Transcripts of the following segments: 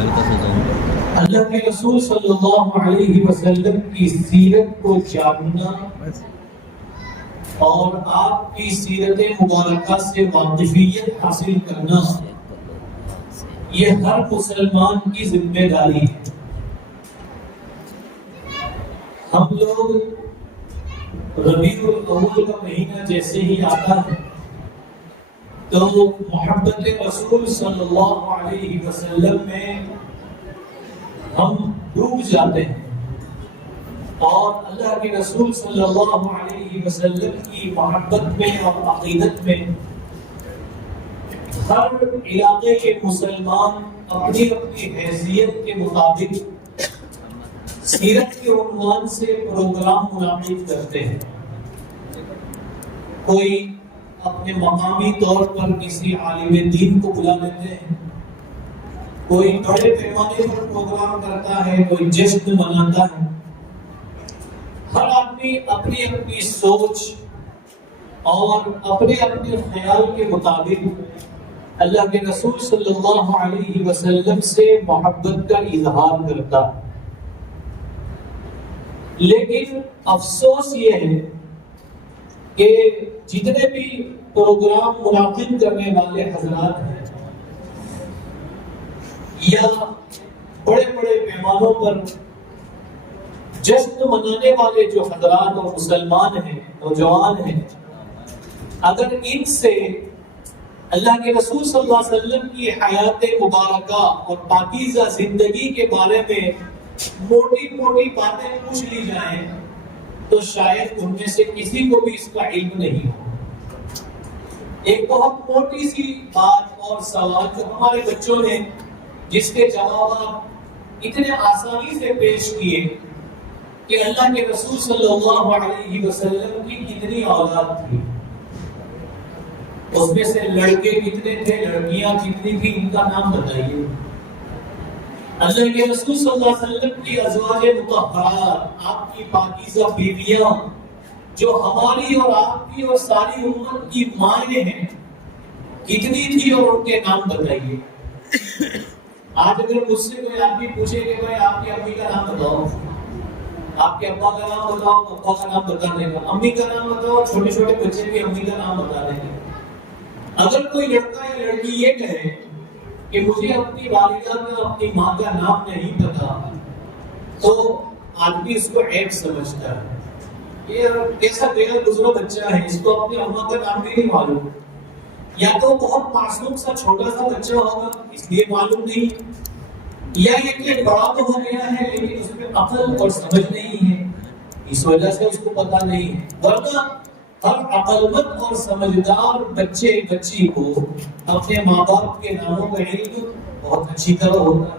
اللہ کے رسول صلی اللہ علیہ وسلم کی سیرت کو جاننا اور آپ کی سیرت مبارکہ سے واقفیت حاصل کرنا یہ ہر مسلمان کی ذمہ داری ہے۔ ہم لوگ ربیع الاول کا مہینہ جیسے ہی آتا ہے تو محبت رسول صلی اللہ علیہ وسلم میں ہم ڈوب جاتے ہیں اور اللہ کے رسول صلی اللہ علیہ وسلم کی محبت میں اور عقیدت میں ہر علاقے کے مسلمان اپنی اپنی حیثیت کے مطابق سیرت کے عنوان سے پروگرام منعقد کرتے ہیں۔ کوئی اپنے مقامی طور پر کسی عالم دین کو بلا لیتے ہیں، کوئی بڑے پیمانے پر پروگرام کرتا ہے، کوئی جشن مناتا ہے۔ ہر آدمی اپنی اپنی سوچ اور اپنے اپنے خیال کے مطابق اللہ کے رسول صلی اللہ علیہ وسلم سے محبت کا اظہار کرتا ہے۔ لیکن افسوس یہ ہے کہ جتنے بھی پروگرام منعقد کرنے والے حضرات ہیں یا بڑے بڑے پیمانوں پر جشن منانے والے جو حضرات اور مسلمان ہیں، نوجوان ہیں، اگر ان سے اللہ کے رسول صلی اللہ علیہ وسلم کی حیات مبارکہ اور پاکیزہ زندگی کے بارے میں موٹی موٹی باتیں پوچھ لی جائیں تو شاید ان میں سے کسی کو بھی اس کا علم نہیں ہو۔ ایک بہت موٹی سی بات اور سوال جو ہمارے بچوں نے جس کے جوابات اتنے آسانی سے پیش کیے کہ اللہ کے رسول صلی اللہ علیہ وسلم کی کتنی اولاد تھی، اس میں سے لڑکے کتنے تھے، لڑکیاں کتنی تھی، ان کا نام بتائیے۔ اللہ کے رسول صلی اللہ علیہ وسلم کی ازواج مطہرات، آپ کی پاکیزہ بیویاں جو ہماری اور آپ کی اور ساری امت کی مائیں ہیں، کتنی تھی اور ان کے نام بتائیے۔ آج اگر مجھ سے کوئی آدمی پوچھے کہ بھائی آپ کی امی کا نام بتاؤ، آپ کے ابا کا نام بتاؤ، ابا کا نام بتا دے گا، امی کا نام بتاؤ، چھوٹے چھوٹے بچے بھی امی کا نام بتا دیں گے۔ اگر کوئی لڑکا یا لڑکی یہ کہے کہ مجھے اپنی والدہ کا، اپنی ماں کا نام نہیں پتا، تو آدمی اس کو عیب سمجھتا ہے۔ یہ کیسا غیر گزرا بچہ ہے، اس کو اپنی اماں کا نام بھی نہیں معلوم، یا تو بہت معصوم سا چھوٹا سا بچہ ہوگا اس لیے معلوم نہیں، یا یہ کہ بڑا تو ہو گیا ہے لیکن اس میں عقل اور سمجھ نہیں ہے، اس وجہ سے اس کو پتا نہیں ہے۔ ورنہ ہر عقل مند اور سمجھدار بچے بچی کو اپنے ماں باپ کے ناموں کا علم بہت اچھی طرح ہوتا ہے۔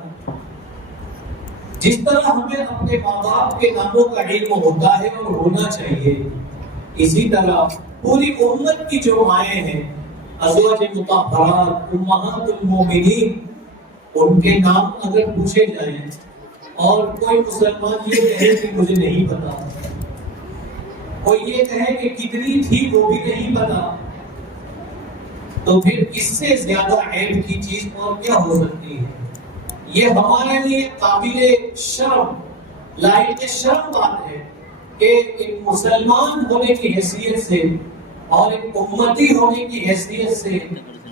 جس طرح ہمیں اپنے ماں باپ کے ناموں کا علم ہوتا ہے اور ہونا چاہیے، اسی طرح پوری امت کی جو مائیں ہیں، ازواج مطہرات، امہات المومنین، ان کے نام اگر پوچھے جائیں اور کوئی مسلمان یہ کہے کہ مجھے نہیں پتا، کوئی یہ کہے کہ کتنی تھی وہ بھی نہیں پتا، تو پھر اس سے زیادہ عیب کی چیز اور کیا ہو سکتی ہے؟ یہ ہمارے لیے قابل شرم، لائق شرم بات ہے کہ ایک مسلمان ہونے کی حیثیت سے اور ایک امتی ہونے کی حیثیت سے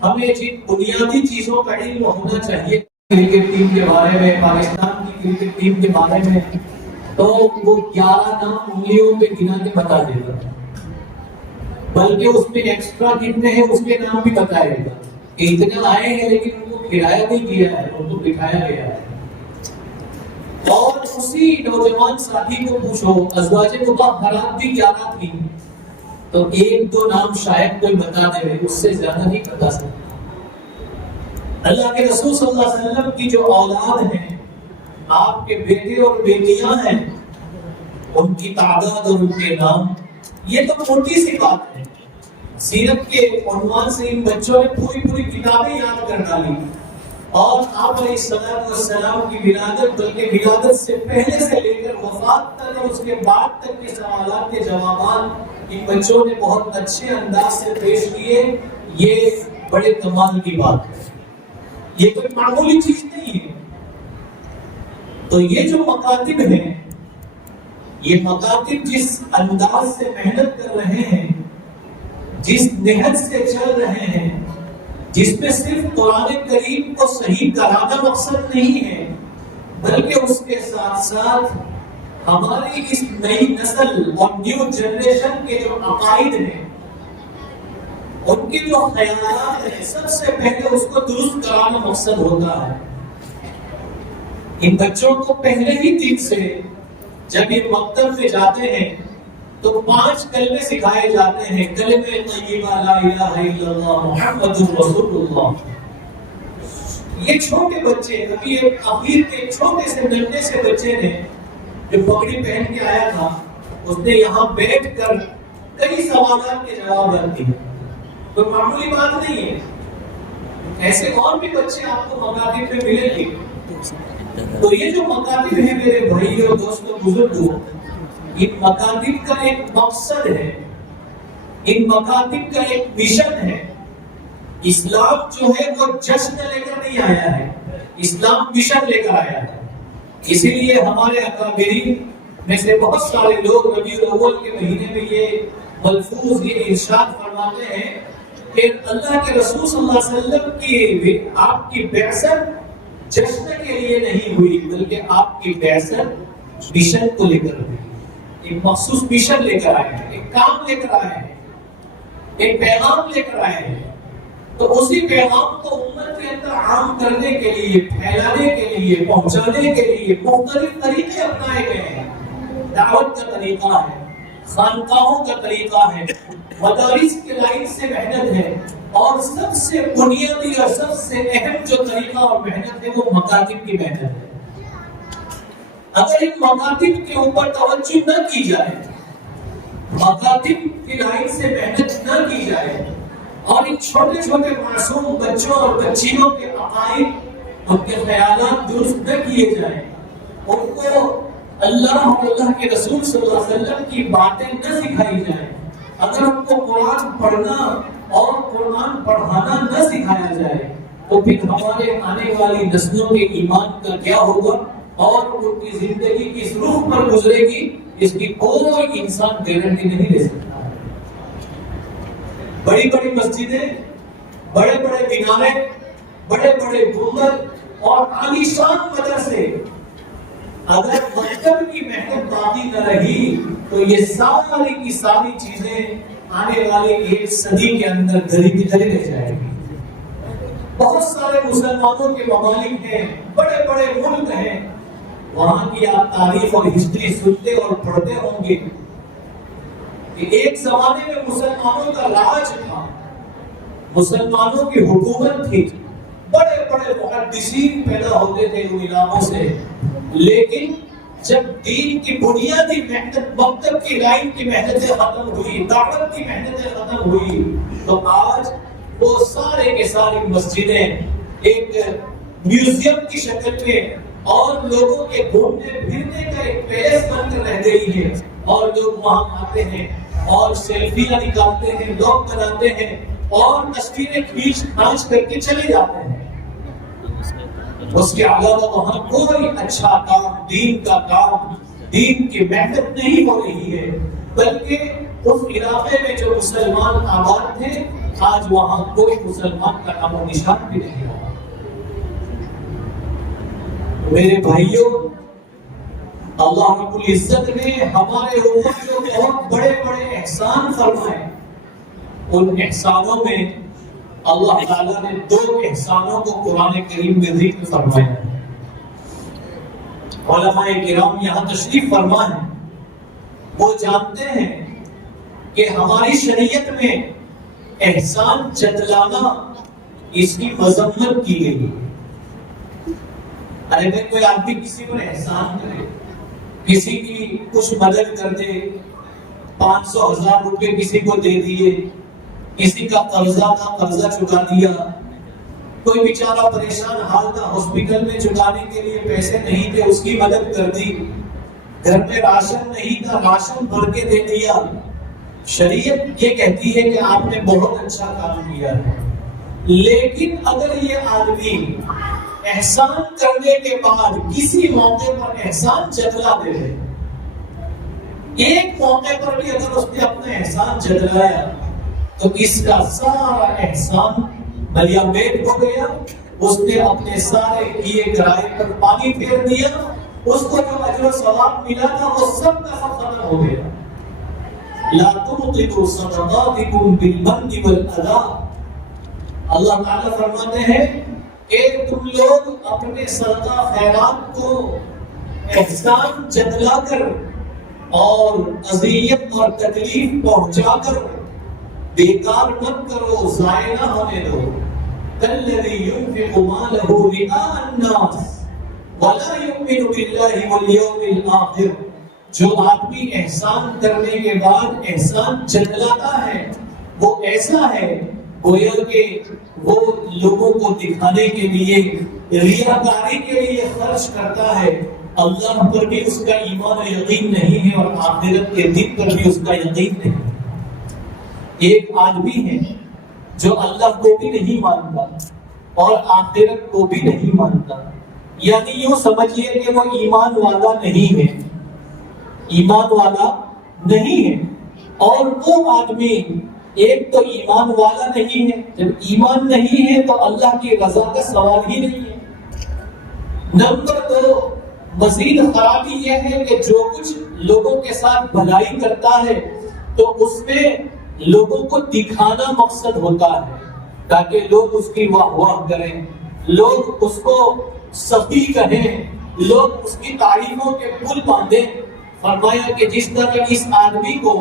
ہمیں جن بنیادی چیزوں کا علم ہونا چاہیے، کرکٹ ٹیم کے بارے میں، پاکستان کی کرکٹ ٹیم کے بارے میں، تو وہ 11 نام انگلیوں پہ گنا کے بتا دے گا، بلکہ اس میں ایکسٹرا کتنے ہیں اس کے نام بھی بتائے گا کہ اتنے آئے ہیں لیکن ان کو کھلایا نہیں گیا ہے، ان کو بٹھایا گیا ہے۔ اور اسی نوجوان ساتھی کو پوچھو ازواج مطہرات بھی 11 تھی تو ایک دو نام شاید کوئی بتا دے، اس سے زیادہ نہیں بتا سکتا۔ اللہ کے رسول صلی اللہ علیہ وسلم کی جو اولاد ہیں، آپ کے بیٹے اور بیٹیاں ہیں، ان کی تعداد اور ان کے نام، یہ تو موٹی سی بات ہے۔ سیرت کے عنوان سے ان بچوں نے پوری پوری کتابیں یاد کر ڈالی، اور آپ علیہ السلام کی ولادت، بلکہ ولادت سے پہلے سے لے کر وفات تک اور اس کے بعد تک کے سوالات کے جوابات ان بچوں نے بہت اچھے انداز سے پیش کیے۔ یہ بڑے کمال کی بات ہے، یہ کوئی معمولی چیز نہیں ہے۔ تو یہ جو مکاتب ہیں، یہ مکاتب جس انداز سے محنت کر رہے ہیں، جس نہج سے چل رہے ہیں، جس میں صرف قرآن کریم کو صحیح کرانا مقصد نہیں ہے، بلکہ اس کے ساتھ ساتھ ہماری اس نئی نسل اور نیو جنریشن کے جو عقائد ہیں، ان کے جو خیالات ہیں، سب سے پہلے اس کو درست کرانا مقصد ہوتا ہے۔ ان بچوں کو پہلے ہی دن سے جب یہ مکتب میں جاتے ہیں تو 5 کلمے سکھائے جاتے ہیں، کلمہ طیبہ لا الہ الا اللہ محمد رسول اللہ۔ یہ چھوٹے بچے، ابھی ایک اخیر کے چھوٹے سے ننھے سے بچے نے جو پگڑی پہن کے آیا تھا، اس نے یہاں بیٹھ کر کئی سوالات کے جواب دیے۔ کوئی معمولی بات نہیں ہے، ایسے اور بھی بچے آپ کو مکاتب میں ملیں گے۔ تو یہ جو مکاتب ہیں میرے بھائی اور دوستوں بزرگوں، ان مکاتب کا ایک مقصد ہے، ان مکاتب کا ایک مشن ہے۔ اسلام جو ہے وہ جشن لے کر نہیں آیا ہے، اسلام مشن لے کر آیا ہے۔ اسی لیے ہمارے اکابرین میں سے بہت سارے لوگ ربیع الاول کے مہینے میں یہ ملفوظ، یہ ارشاد فرماتے ہیں کہ اللہ کے رسول صلی اللہ علیہ وسلم کی آپ کی بعثت جشن کے لیے نہیں ہوئی، بلکہ آپ کی بعثت مشن کو لے کر ہوئی۔ ایک مخصوص مشن لے کر آئے ہیں، ایک کام لے کر آئے ہیں، ایک پیغام لے کر آئے ہیں۔ تو اسی پیغام کو امت کے اندر عام کرنے کے لیے، پھیلانے کے لیے، پہنچانے کے لیے مختلف طریقے اپنائے گئے ہیں۔ دعوت کا طریقہ ہے، خانقاہوں کا طریقہ ہے، مدارس کے لائن سے محنت ہے، اور سب سے بنیادی اور سب سے اہم جو طریقہ اور محنت ہے وہ مکاتب کی محنت ہے۔ اگر ان مکاتب کے اوپر توجہ نہ کی جائے، مکاتب کی لائن سے محنت نہ کی جائے، اور ان چھوٹے چھوٹے معصوم بچوں اور بچیوں کے عقائد، ان کے خیالات درست نہ کیے جائیں، ان کو اللہ اور اللہ کے رسول صلی اللہ علیہ وسلم کی باتیں نہ سکھائی جائیں، اگر ہم کو قرآن پڑھنا اور قرآن پڑھانا نہ سکھایا جائے، تو پھر ہمارے آنے والی نسلوں کے ایمان کا کیا ہوگا اور ان کی زندگی کس روح پر گزرے گی، اس کی کوئی انسان گارنٹی نہیں دے سکتا۔ بڑی بڑی مسجدیں، بڑے بڑے مینارے، بڑے بڑے گنبد اور عالیشان مدرسے، اگر مکتب کی محنت باقی نہ رہی تو یہ ساری کی ساری چیزیں آنے والے 1 صدی کے اندر گلی کی گلی رہ جائے گی۔ بہت سارے مسلمانوں کے ممالک ہیں، بڑے بڑے ملک ہیں، وہاں کی آپ تاریخ اور ہسٹری سنتے اور پڑھتے ہوں گے کہ ایک زمانے میں مسلمانوں کا راج تھا، مسلمانوں کی حکومت تھی، بڑے بڑے محدثین پیدا ہوتے تھے ان علاقوں سے، لیکن جب دین کی بنیادی محنت، مکتب کی لائن کی محنتیں ختم ہوئی، دعوت کی محنتیں ختم ہوئی، تو آج وہ سارے کے ساری مسجدیں ایک میوزیم کی شکل میں اور لوگوں کے گھومنے پھرنے کا ایک پیلس بن کر رہ گئی ہے، اور لوگ وہاں آتے ہیں اور سیلفیاں نکالتے ہیں، لوگ بناتے ہیں اور تصویریں کھینچ کر کے چلے جاتے ہیں۔ اس کے علاوہ وہاں کوئی اچھا کام، دین کا کام، دین کی محنت نہیں ہو رہی ہے، بلکہ اس علاقے میں جو مسلمان آباد تھے، آج وہاں کوئی مسلمان کا نام و نشان بھی نہیں ہوا۔ میرے بھائیوں، اللہ رب العزت نے ہمارے اوپر جو بہت بڑے بڑے احسان فرمائے، ان احسانوں میں اللہ تعالیٰ نے 2 احسانوں کو قرآن کریم میں ذکر فرمایا ہے۔ علماء کرام یہاں تشریف فرما ہے، وہ جانتے ہیں کہ ہماری شریعت میں احسان جتلانا اس کی مذمت کی گئی ہے۔ اگر کوئی آدمی کسی کو احسان کرے، کسی کی کچھ مدد کر دے، 500,000 روپے کسی کو دے دیے، کسی کا قرضہ تھا قرضہ چکا دیا، کوئی بیچارہ پریشان حال تھا ہاسپٹل میں چکانے کے لیے پیسے نہیں تھے، اس کی مدد کر دی، گھر میں راشن نہیں تھا راشن بھر کے دے دیا۔ شریعت یہ کہتی ہے کہ آپ نے بہت اچھا کام کیا ہے، لیکن اگر یہ آدمی احسان کرنے کے بعد کسی موقع پر احسان جتلا دے رہے، ایک موقع پر بھی اگر اس نے اپنا احسان جتلایا تو اس کا سارا احسان بلیا بیٹ ہو گیا، اس نے اپنے سارے کیے کرائے پر پانی پھیر دیا، اس کو جو اجر و ثواب ملا تھا وہ سب کا سب ختم ہو گیا۔ لا تبطلوا صدقاتکم بالمن والاذى، اللہ تعالیٰ فرماتے ہیں کہ تم لوگ اپنے صدقہ خیرات کو احسان جتلا کر اور اذیت اور تکلیف پہنچا کر بیکار مت کرو، ضائع نہ ہونے دو۔ کالذی ينفق مالہ رئاء الناس ولا یؤمن باللہ والیوم الآخر، جو آدمی احسان کرنے کے بعد احسان جتلاتا ہے وہ ایسا ہے گویا کہ وہ لوگوں کو دکھانے کے لیے، ریاکاری کے لیے خرچ کرتا ہے، اللہ پر بھی اس کا ایمان و یقین نہیں ہے اور آخرت کے دن پر بھی اس کا یقین نہیں۔ ایک آدمی ہے جو اللہ کو بھی نہیں مانتا اور آخرت کو بھی نہیں مانتا، یعنی یوں سمجھیے کہ وہ ایمان والا نہیں ہے، ایمان والا نہیں ہے۔ اور وہ آدمی ایک تو ایمان والا نہیں ہے، جب ایمان نہیں ہے تو اللہ کی رضا کا سوال ہی نہیں ہے۔ نمبر 2، مزید خرابی یہ ہے کہ جو کچھ لوگوں کے ساتھ بھلائی کرتا ہے تو اس میں لوگوں کو دکھانا مقصد ہوتا ہے تاکہ لوگ اس کی واہ واہ کریں، لوگ اس کو سخی کہیں، لوگ اس کی تعریفوں کے پل باندھیں۔ فرمایا کہ جس طرح اس آدمی کو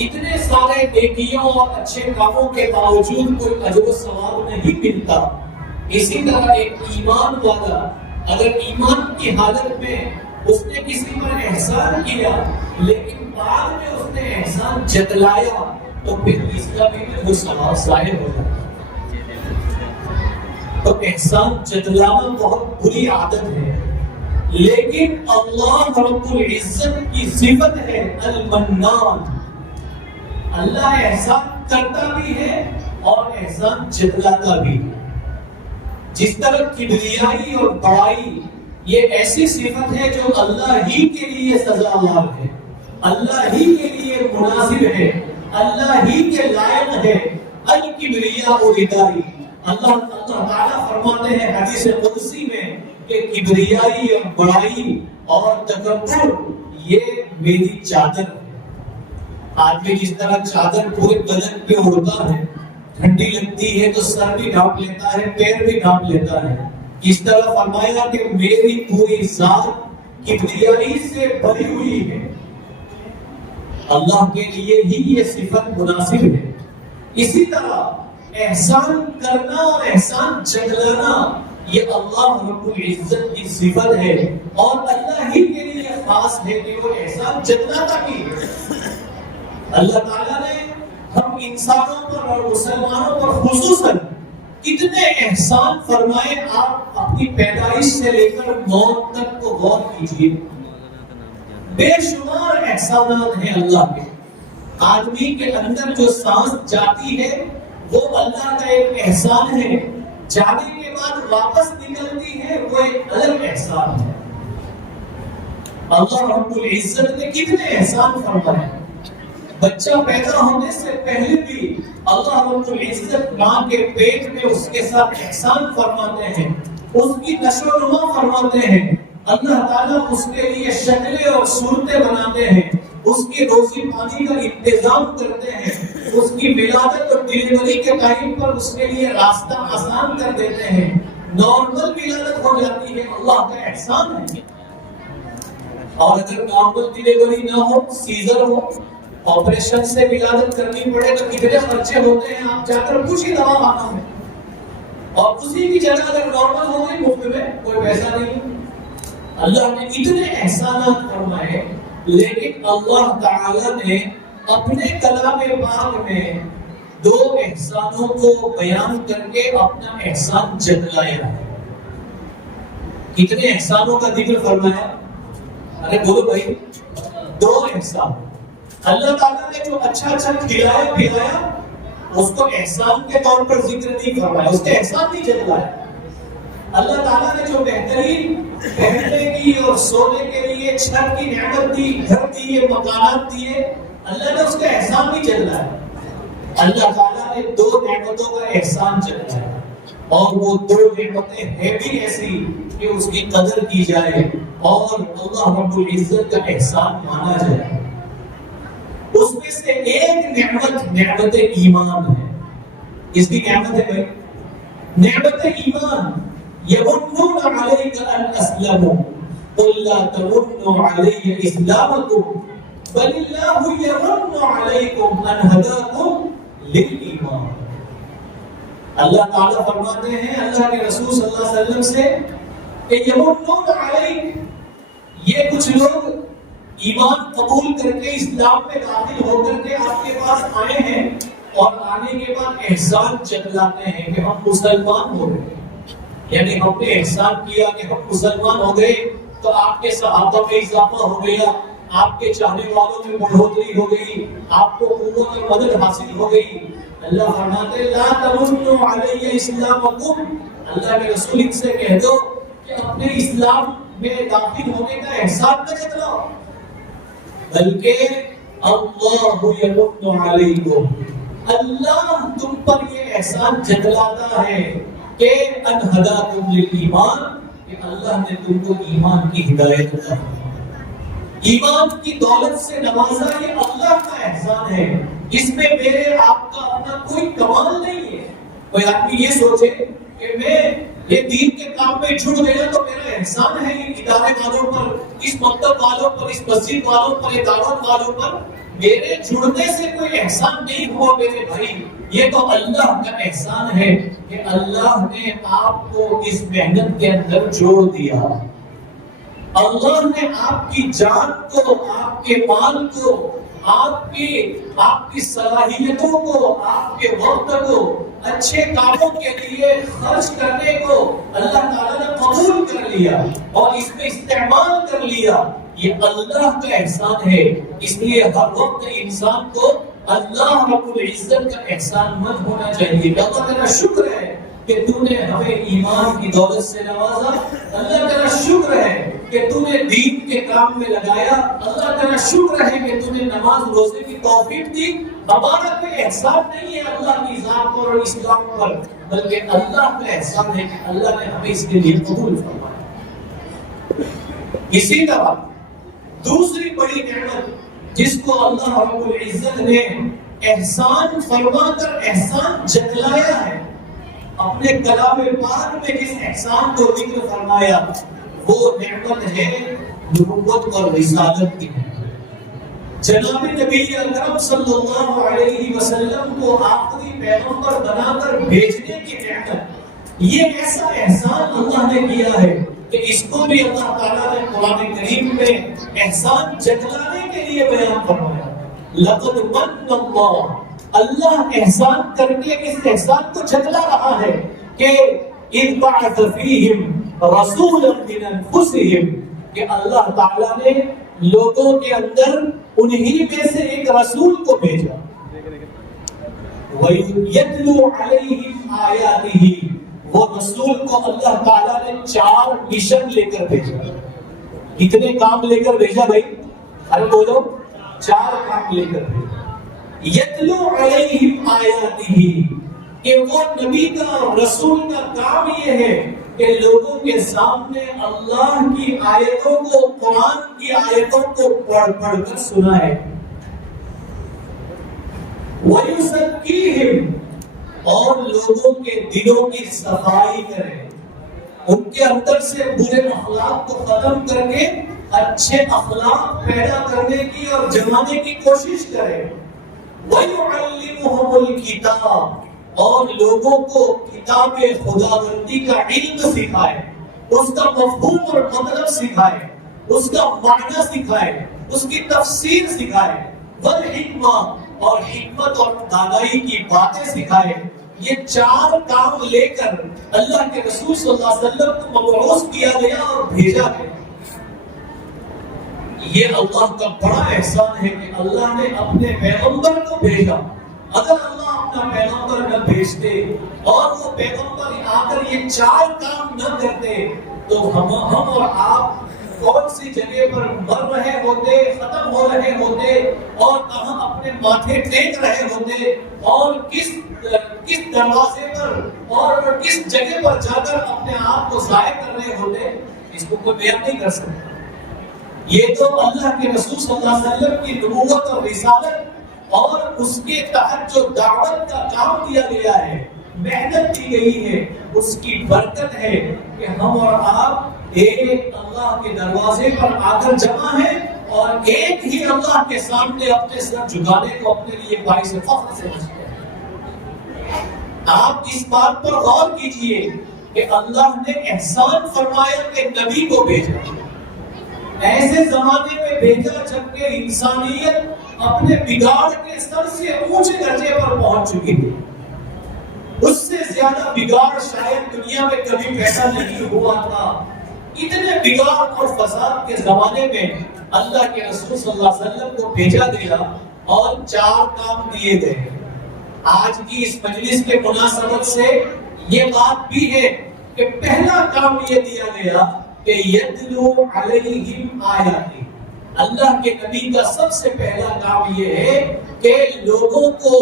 اتنے سارے نیکیوں اور اچھے کاموں کے باوجود کوئی اجر و ثواب نہیں ملتا، اسی طرح ایک ایمان والا اگر ایمان کی حالت میں اس نے کسی پر احسان کیا لیکن بعد میں اس نے احسان جتلایا تو پھر اس کا بھی اجر و ثواب ضائع ہو جاتا ہے۔ تو احسان جتلانا بہت بری عادت ہے، لیکن اللہ رب العزت کی صفت ہے المنان، اللہ احسان کرتا بھی ہے اور احسان جتلاتا بھی ہے۔ جس طرح کبریائی اور بڑائی یہ ایسی صفت ہے جو اللہ ہی کے لیے سزاوار ہے، اللہ ہی کے لیے مناسب ہے، اللہ ہی کے لائق ہے۔ الکبریاء ردائی، اللہ تعالیٰ فرماتے ہیں حدیث قدسی میں کہ کبریائی اور بڑائی اور تکبر یہ میری چادر ہے۔ آدمی جس طرح چادر پورے بدن پہ اڑتا ہے، ٹھنڈی لگتی ہے تو سر بھی ڈھانپ لیتا ہے، پیر بھی ڈھانپ لیتا ہے، اس طرح فرمایا کہ میری پوری ذات کبریائی سے بھری ہوئی ہے۔ اللہ کے لیے ہی یہ صفت مناسب ہے۔ اسی طرح احسان کرنا اور احسان جتلانا یہ اللہ رب العزت کی صفت ہے اور اللہ ہی کے لیے خاص ہے کہ وہ احسان جتلاتا بھی ہے۔ اللہ تعالیٰ نے ہم انسانوں پر اور مسلمانوں پر خصوصاً کتنے احسان فرمائے، آپ اپنی پیدائش سے لے کر موت تک کو غور کیجیے، بے شمار احسانات ہیں اللہ کے۔ آدمی کے اندر جو سانس جاتی ہے وہ اللہ کا ایک احسان ہے، جانے کے بعد واپس نکلتی ہے وہ ایک الگ احسان ہے۔ اللہ رب العزت نے کتنے احسان فرمائے۔ بچہ پیدا ہونے سے پہلے بھی اللہ رب العزت ماں کے پیٹ میں اس کے ساتھ احسان فرماتے ہیں، اس کی نشو و نما فرماتے ہیں، اللہ تعالیٰ اس کے لیے شکلیں اور صورتیں بناتے ہیں، اس کی روزی پانی کا انتظام کرتے ہیں، اس کی ولادت اور ڈلیوری کے ٹائم پر اس کے لیے راستہ آسان کر دیتے ہیں، نارمل ولادت ہو جاتی ہے، اللہ کا احسان ہے۔ اور اگر نارمل ڈلیوری نہ ہو، سیزر ہو، آپریشن سے ولادت کرنی پڑے تو کتنے خرچے ہوتے ہیں، آپ جا کر کچھ ہی دوا کھانا ہے، اور اسی کی جگہ اگر نارمل ہو گئی مفت میں کوئی پیسہ نہیں۔ اللہ نے اتنے احسانات فرمائے، لیکن اللہ تعالی نے اپنے کلام پاک میں دو احسانوں کو بیان کر کے اپنا احسان جتلایا ہے۔ کتنے احسانوں کا ذکر فرمایا؟ ارے بولو بھائی، دو احسان۔ اللہ تعالیٰ نے جو اچھا اچھا کھلایا پلایا اس کو احسان کے طور پر ذکر نہیں فرمایا، اس کے احسان نہیں جتلایا۔ اللہ تعالیٰ نے جو بہترین پہننے کی اور سونے کے لیے چھت کی نعمت دی، گھر دیے، مکانات دیے، اللہ نے اس کا احسان بھی چلایا ہے۔ اللہ تعالیٰ نے 2 نعمتوں کا احسان چلایا ہے، اور وہ 2 نعمتیں ہیں بھی ایسی کہ اس کی قدر کی جائے اور اللہ رب العزت کا احسان مانا جائے۔ اس میں سے ایک نعمت ایمان ہے۔ اس کی نعمت ہے بھائی، نعمت ایمان۔ یمنون علیک ان اسلموا قل لا تمنوا علی اسلامکم بل اللہ یمن علیکم ان ہداکم للایمان۔ اللہ تعالیٰ فرماتے ہیں اللہ کے رسول صلی اللہ علیہ وسلم سے کہ یمنون علیک، یہ کچھ لوگ ایمان قبول کر کے اسلام میں داخل ہو کر کے آپ کے پاس آئے ہیں اور آنے کے بعد احسان جتلاتے ہیں کہ ہم مسلمان ہو گئے، یعنی ہم نے احسان کیا کہ ہم مسلمان ہو گئے تو آپ کے صحابہ میں اضافہ ہو گیا، آپ کے چاہنے والوں میں بڑھوتری ہو گئی، آپ کو قوت اور مدد حاصل ہو گئی۔ اللہ فرماتے لا تمنوا علی اسلامکم، اللہ کے رسول ان سے کہہ دو کہ اپنے اسلام میں داخل ہونے کا احسان نہ جتلاؤ، بلکہ اللہ یمن علیکم، اللہ تم پر یہ احسان جتلاتا ہے کہ ان ہداکم للایمان، کہ اللہ نے تم کو ایمان کی ہدایت عطا کی، ایمان کی دولت سے نوازا، یہ اللہ کا احسان ہے، اس میں میرے آپ کا اپنا کوئی کمال نہیں ہے۔ کوئی آدمی یہ سوچے کہ میں یہ دین کے کام میں جڑ گیا تو میرا احسان ہے یہ ادارے والوں پر، اس مکتب والوں پر، اس مسجد والوں پر، دعوت والوں پر، میرے جڑنے سے کوئی احسان نہیں ہوا میرے بھائی، یہ تو اللہ کا احسان ہے کہ اللہ نے آپ کو اس محنت کے اندر جوڑ دیا، اللہ نے آپ کی جان کو، آپ کے مال کو، آپ کی صلاحیتوں کو، آپ کے وقت کو اچھے کاموں کے لیے خرچ کرنے کو اللہ تعالیٰ نے قبول کر لیا اور اس میں استعمال کر لیا، یہ اللہ کا احسان ہے۔ اس لیے ہر وقت انسان کو اللہ رب العزت کا احسان مند ہونا چاہیے۔ اللہ تیرا شکر ہے کہ تو نے ہمیں ایمان کی دولت سے نوازا، اللہ تیرا شکر ہے کہ تو نے دین کے کام میں لگایا، اللہ تیرا شکر ہے کہ تو نے نماز روزے کی توفیق دی۔ ہمارا کوئی احسان نہیں ہے اللہ کی ذات پر اور اسلام پر، بلکہ اللہ کا احسان ہے کہ اللہ نے ہمیں اس کے لیے قبول فرمایا۔ اسی طرح دوسری بڑی نعمت جس کو اللہ رب العزت نے احسان فرما کر احسان جتلایا ہے، اپنے کلام پاک میں جس احسان کو ذکر فرمایا وہ نعمت ہے نبوت اور رسالت کی۔ جناب نبی اکرم صلی اللہ علیہ وسلم کو آخری پیغمبر بنا کر بھیجنے کی نعمت، یہ ایسا احسان اللہ نے کیا ہے کہ اس کو بھی اللہ تعالیٰ نے قرآن کریم میں احسان جتلانے کے لیے بیان فرمایا۔ لقد من اللہ، اللہ احسان کر کے اس احسان کو جتلا رہا ہے کہ اذ بعث فیہم رسولا من انفسہم، کہ اللہ تعالیٰ نے لوگوں کے اندر انہی میں سے ایک رسول کو بھیجا، وَيَتْلُو عَلَيْهِمْ آیَاتِهِ، وہ رسول کو اللہ تعالیٰ نے 4 مشن لے کر بھیجا۔ کتنے کام لے کر بھیجا بھائی؟ ارے بولو، 4 کام لے کر بھیجا۔ یتلو علیہم آیاتہ، کہ وہ نبی کا رسول کا کام یہ ہے کہ لوگوں کے سامنے اللہ کی آیتوں کو، قرآن کی آیتوں کو پڑھ پڑھ کر سنائے۔ وَيُزَكِّيهِمْ، اور لوگوں کے دلوں کی صفائی کرے، ان کے اندر سے برے اخلاق کو ختم کر کے اچھے اخلاق پیدا کرنے کی اور جمانے کی کوشش کرے۔ وَيُعَلِّمُهُمُ الْكِتَابَ، اور لوگوں کو کتاب خداوندی کا علم سکھائے، اس کا مفہوم اور مطلب سکھائے، اس کا معنی سکھائے، اس کی تفسیر سکھائے۔ والحکمہ، اور حکمت اور دانائی کی باتیں سکھائے۔ یہ 4 کام لے کر اللہ کے رسول صلی اللہ علیہ وسلم کو مبعوث کیا گیا اور بھیجا گیا۔ یہ اللہ کا بڑا احسان ہے کہ اللہ نے اپنے پیغمبر کو بھیجا۔ اگر اللہ اپنا پیغمبر نہ بھیجتے اور وہ پیغمبر آ کر یہ 4 کام نہ کرتے تو ہم اور آپ کون سی جگہ پر مر رہے ہوتے، ختم ہو رہے ہوتے، اور کہاں اپنے ماتھے ٹیک رہے ہوتے، اور کس دروازے پر اور کس جگہ پر جا کر اپنے آپ کو ضائع کر رہے ہوتے، اس کو کوئی بیان نہیں کر سکتا۔ یہ تو اللہ کے رسول صلی اللہ علیہ وسلم کی نبوت اور رسالت اور اس کے تحت جو دعوت کا کام کیا گیا ہے، محنت کی گئی ہے، اس کی برکت ہے کہ ہم اور آپ ایک اللہ کے دروازے پر آ کر جمع ہیں اور ایک ہی اللہ کے سامنے اپنے سر جھکانے کو اپنے لیے باعث فخر سمجھتے ہیں۔ آپ اس بات پر غور کیجئے کہ اللہ نے احسان فرمایا کہ نبی کو بھیجا، ایسے زمانے میں بھیجا جبکہ انسانیت اپنے بگاڑ کے سب سے اونچے درجے پر پہنچ چکی تھی۔ اس سے زیادہ بگاڑ شاید دنیا میں کبھی پیدا نہیں ہوا تھا۔ اتنے بگاڑ اور فساد کے زمانے میں اللہ کے رسول صلی اللہ علیہ وسلم کو بھیجا گیا اور 4 کام دیے گئے۔ آج کی اس مجلس کے مناسبت سے یہ بات بھی ہے کہ پہلا کام یہ دیا گیا کہ یتلو علیہم آیاتی۔ اللہ کے نبی کا سب سے پہلا کام یہ ہے کہ لوگوں کو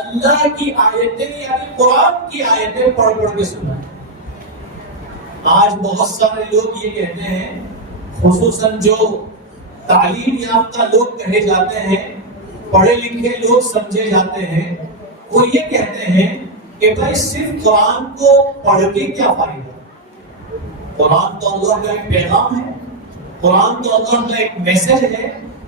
اللہ کی آیتیں یعنی قرآن کی آیتیں پڑھ پڑھ کے سنائیں۔ آج بہت سارے لوگ یہ کہتے ہیں، خصوصاً جو تعلیم یافتہ لوگ کہے جاتے ہیں، پڑھے لکھے لوگ سمجھے جاتے ہیں، وہ یہ کہتے ہیں کہ بھائی صرف قرآن کو پڑھ کے کیا فائدہ؟ قرآن تو اللہ کا ایک پیغام ہے، قرآن تو اللہ کا ایک میسج ہے،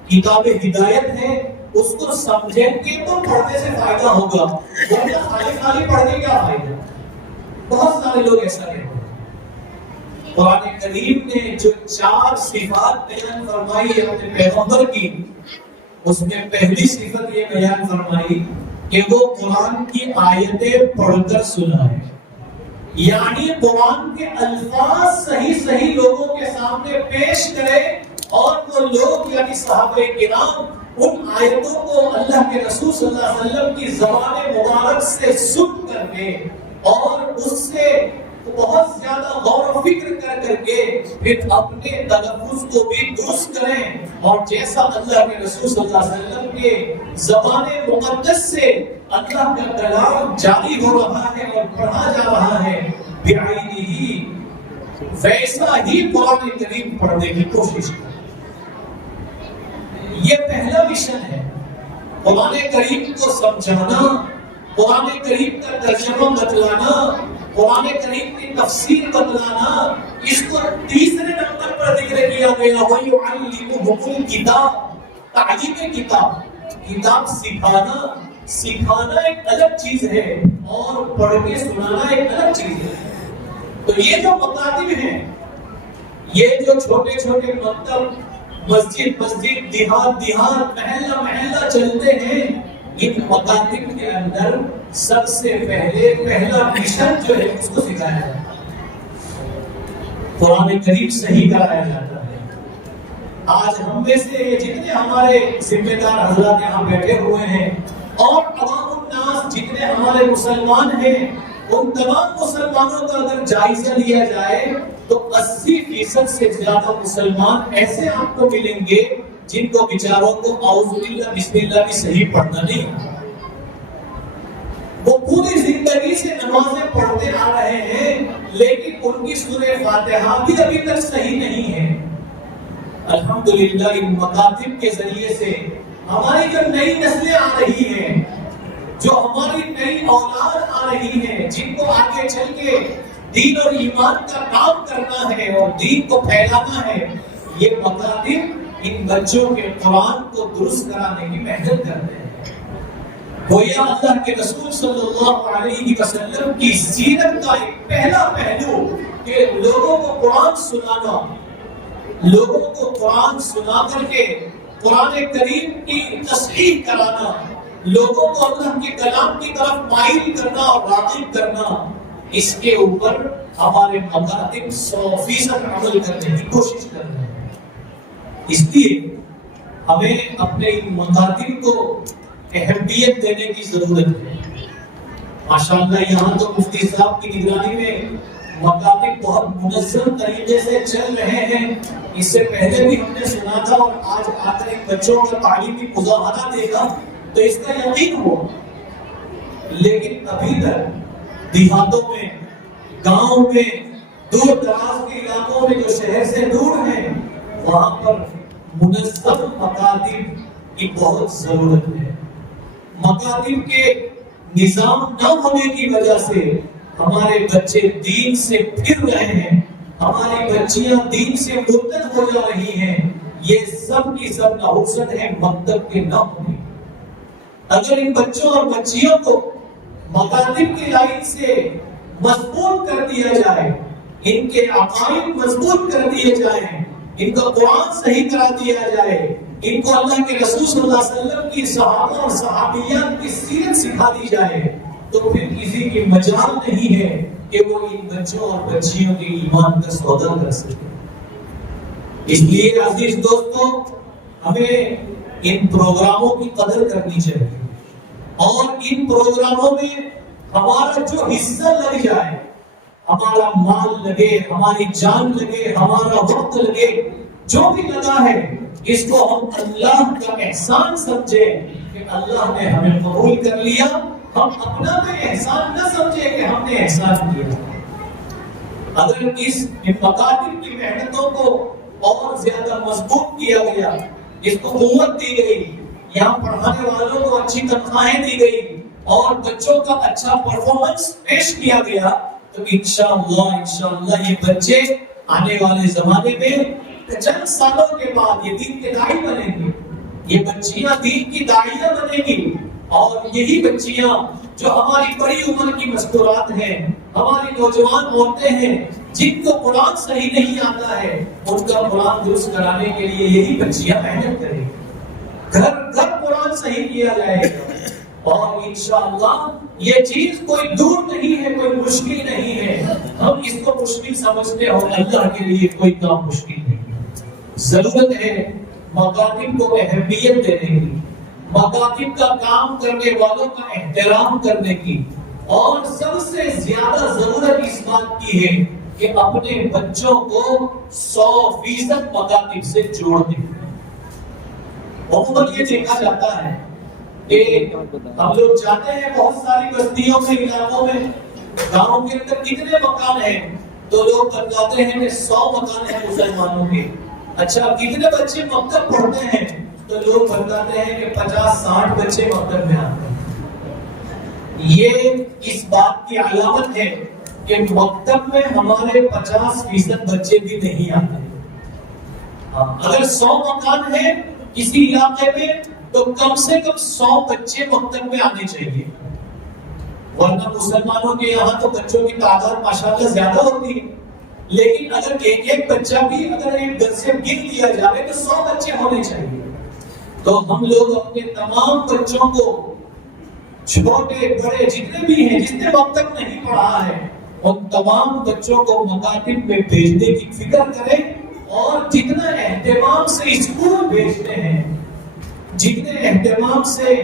کتاب ہدایت ہے، اس کو سمجھیں گے تو پڑھنے سے فائدہ ہوگا، ورنہ خالی پڑھ کے کیا فائدہ؟ بہت سارے لوگ ایسا کہتے ہیں۔ قرآن کریم نے جو 4 صفات بیان فرمائی ہے اپنے پیغمبر کی، اس میں پہلی صفت یہ بیان فرمائی کہ وہ قرآن کی آیتیں پڑھ کر سنائے، یعنی قرآن کے الفاظ صحیح لوگوں کے سامنے پیش کرے اور وہ لوگ یعنی صحابہ کرام ان آیتوں کو اللہ کے رسول صلی اللہ علیہ وسلم کی زبان مبارک سے سن کر کے اور اس سے بہت زیادہ غور و فکر کر کے پھر اپنے تلفظ کو بھی درست کریں، اور جیسا اللہ کے رسول صلی اللہ علیہ وسلم کے زبان مقدس سے اللہ کا کلام جاری ہو رہا ہے اور پڑھا جا رہا ہے، بعینہ ویسا ہی قرآن کریم پڑھنے کی کوشش کریں۔ یہ پہلا مشن ہے، قرآن کریم کو سمجھانا، قرآن کریم کا ترجمہ بتلانا، قرآن کریم کی تفسیر بتلانا۔ اس کو تیسرے نمبر پر ذکر کیا گیا، وَيُعَلِّمُهُمُ الْكِتَابَ، تعلیم کتاب سکھانا ایک الگ چیز ہے اور پڑھ کے سنانا ایک الگ چیز ہے۔ تو یہ جو مکاتب ہیں، یہ جو چھوٹے چھوٹے مکتب، مسجد دیہات محلہ چلتے ہیں، ان مکاتب کے اندر سب سے پہلا مشن جو ہے اس کو سکھایا جاتا ہے، قرآن کریم صحیح کرایا جاتا ہے۔ آج ہم میں سے جتنے ہمارے ذمہ دار حضرات یہاں بیٹھے ہوئے ہیں اور عوام الناس جتنے ہمارے مسلمان ہیں، ان تمام مسلمانوں کا اگر جائزہ لیا جائے تو 80% سے زیادہ مسلمان ایسے آپ کو ملیں گے جن کو بیچاروں کو اعوذ باللہ بسم اللہ بھی صحیح پڑھنا نہیں۔ وہ پوری زندگی سے نمازیں پڑھتے آ رہے ہیں لیکن ان کی سورہ فاتحہ بھی ابھی تک صحیح نہیں ہے۔ الحمدللہ ان مکاتب کے ذریعے سے ہماری جو نئی نسلیں آ رہی ہیں، جو ہماری نئی اولاد آ رہی ہے، جن کو آگے چل کے دین اور ایمان کا کام کرنا ہے اور دین کو پھیلانا ہے، یہ مکاتب ان بچوں کے قرآن کو درست کرانے کی محنت کرتے ہیں۔ گویا اللہ کے رسول صلی اللہ علیہ وسلم کی سیرت کا ایک پہلا پہلو کہ لوگوں کو قرآن سنانا، لوگوں کو قرآن سنا کر کے قرآن کریم کی تصحیح کرانا، لوگوں کو اللہ کے کلام کی طرف مائل کرنا اور راغب کرنا، اس کے اوپر ہمارے مکاتب 100% عمل کرنے کی کوشش کر رہے ہیں۔ اس لیے ہمیں اپنے ان مکاتب کو اہمیت دینے کی ضرورت ہے۔ ماشاءاللہ یہاں تو مفتی صاحب کی نگرانی میں مکاتب بہت منظم طریقے سے چل رہے ہیں. اس سے پہلے بھی ہم نے سنا تھا اور آج آ کر ایک بچوں کا تعلیمی مظاہرہ دیکھا تو اس کا یقین ہوا. لیکن ابھی تک دیہاتوں میں، گاؤں میں، دور دراز کے علاقوں میں جو شہر سے دور ہیں وہاں پر منظم مکاتب کی بہت ضرورت ہے. مکاتب کے نظام نہ ہونے کی وجہ سے ہمارے بچے دین سے پھر رہے ہیں، ہماری بچیاں دین سے مرتد ہو جا رہی ہیں. یہ سب کی سب نحوست ہے مکتب کے نہ ہونے. اگر ان بچوں اور بچیوں کو مکاتب کی لائن سے مضبوط کر دیا جائے، ان کے عقائد مضبوط کر دیے جائیں، ان کا قرآن صحیح کرا دیا جائے، ان کو اللہ کے رسول صلی اللہ علیہ وسلم کی صحابہ اور صحابیات کی سیرت سکھا دی جائے، تو پھر کسی کی مجال نہیں ہے کہ وہ ان بچوں اور بچیوں کے ایمان کا سودا کر سکے. اس لیے عزیز دوستو، ہمیں ان پروگراموں کی قدر کرنی چاہیے اور ان پروگراموں میں ہمارا جو حصہ لگ جائے، ہمارا مال لگے، ہماری جان لگے، ہمارا وقت لگے، جو بھی لگا ہے اس کو ہم اللہ کا احسان سمجھیں کہ اللہ نے ہمیں قبول کر لیا. ہم اپنا کوئی احسان نہ سمجھیں کہ ہم نے احسان کیا. اگر اس مکاتب کی محنتوں کو اور زیادہ مضبوط کیا گیا، اس کو قوت دی گئی، یہاں پڑھانے والوں کو اچھی تنخواہیں دی گئی اور بچوں کا اچھا پرفارمنس پیش کیا گیا، تو انشاءاللہ یہ بچے آنے والے زمانے میں چند سالوں کے بعد یہ دین کے داعی بنیں گے. یہ بچیاں دین کی داعیہ بنیں گی اور یہی بچیاں جو ہماری بڑی عمر کی مستورات ہیں، ہماری نوجوان عورتیں ہیں جن کو قرآن صحیح نہیں آتا ہے، ان کا قرآن درست کرانے کے لیے یہی بچیاں محنت کریں گی. گھر گھر قرآن صحیح کیا جائے گا اور انشاءاللہ یہ چیز کوئی دور نہیں ہے، کوئی مشکل نہیں ہے. ہم اس کو مشکل سمجھتے ہیں اور اللہ کے لیے کوئی کام مشکل نہیں. ضرورت ہے مکاتب کو اہمیت دینے کی، مکاتب کا کام کرنے والوں کا احترام کرنے کی، اور سب سے زیادہ ضرورت اس بات کی ہے کہ اپنے بچوں کو 100% مکاتب سے جوڑ دیں. عموماً یہ دیکھا جاتا ہے کہ ہم لوگ جاتے ہیں بہت ساری بستیوں میں، علاقوں میں، گاؤں کے اندر کتنے مکان ہیں تو لوگ بتاتے ہیں کہ 100 مکان ہیں مسلمانوں کے. اچھا کتنے بچے مکتب پڑھتے ہیں تو لوگ بتاتے ہیں کہ 50-60 بچے مکتب میں آتے ہیں. یہ اس بات کی علامت ہے کہ مکتب میں ہمارے 50% بچے بھی نہیں آتے. اگر 100 مکان ہیں کسی علاقے میں تو کم سے کم 100 بچے مکتب میں آنے چاہیے، ورنہ مسلمانوں کے یہاں تو بچوں کی تعداد ماشاءاللہ زیادہ ہوتی ہے، لیکن اگر ایک بچہ بھی اگر ایک گھر سے گن لیا جائے تو 100 بچے ہونے چاہیے. تو ہم لوگ اپنے تمام بچوں کو، چھوٹے بڑے جتنے بھی ہیں، جس نے مکتب نہیں پڑھا ہے، ان تمام بچوں کو مکاتب میں بھیجنے کی فکر کریں اور جتنا اہتمام سے اسکول بھیجتے ہیں، جتنے اہتمام سے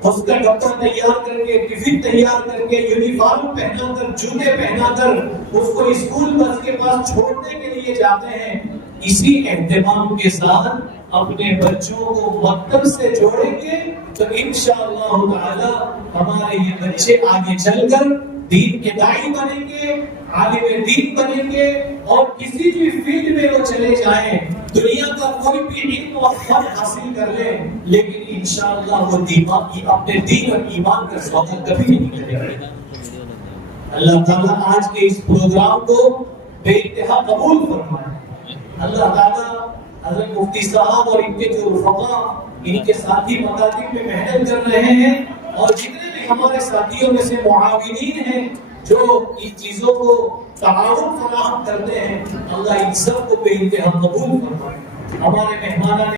اس کا ڈبہ تیار کر کے، ٹفن تیار کر کے، یونیفارم پہنا کر، جوتے پہنا کر اس کو اسکول بس کے پاس چھوڑنے کے لیے جاتے ہیں، اسی اہتمام کے ساتھ اپنے بچوں کو مکتب سے جوڑیں گے تو انشاءاللہ تعالی ہمارے یہ بچے آگے چل کر دین کے داعی بنیں گے، عالم دین بنیں گے، اور کسی بھی فیلڈ میں وہ چلے جائیں، دنیا کا کوئی بھی علم اور فن حاصل کر لیں، لیکن انشاءاللہ وہ اپنے دین اور ایمان کا سودا کبھی نہیں کرے گا. اللہ تعالیٰ آج کے اس پروگرام کو بے انتہا قبول فرمائے. اللہ تعالیٰ حضرت مفتی صاحب اور ان کے جو رفقا، ان کے ساتھی مکاتب میں محنت کر رہے ہیں، اور جتنے بھی ہمارے ساتھیوں میں سے معاونین ہیں جو ان چیزوں کو تعاون فراہم کرتے ہیں، اللہ ان سب کو بے انتہا قبول فرمائے. ہمارے مہمانان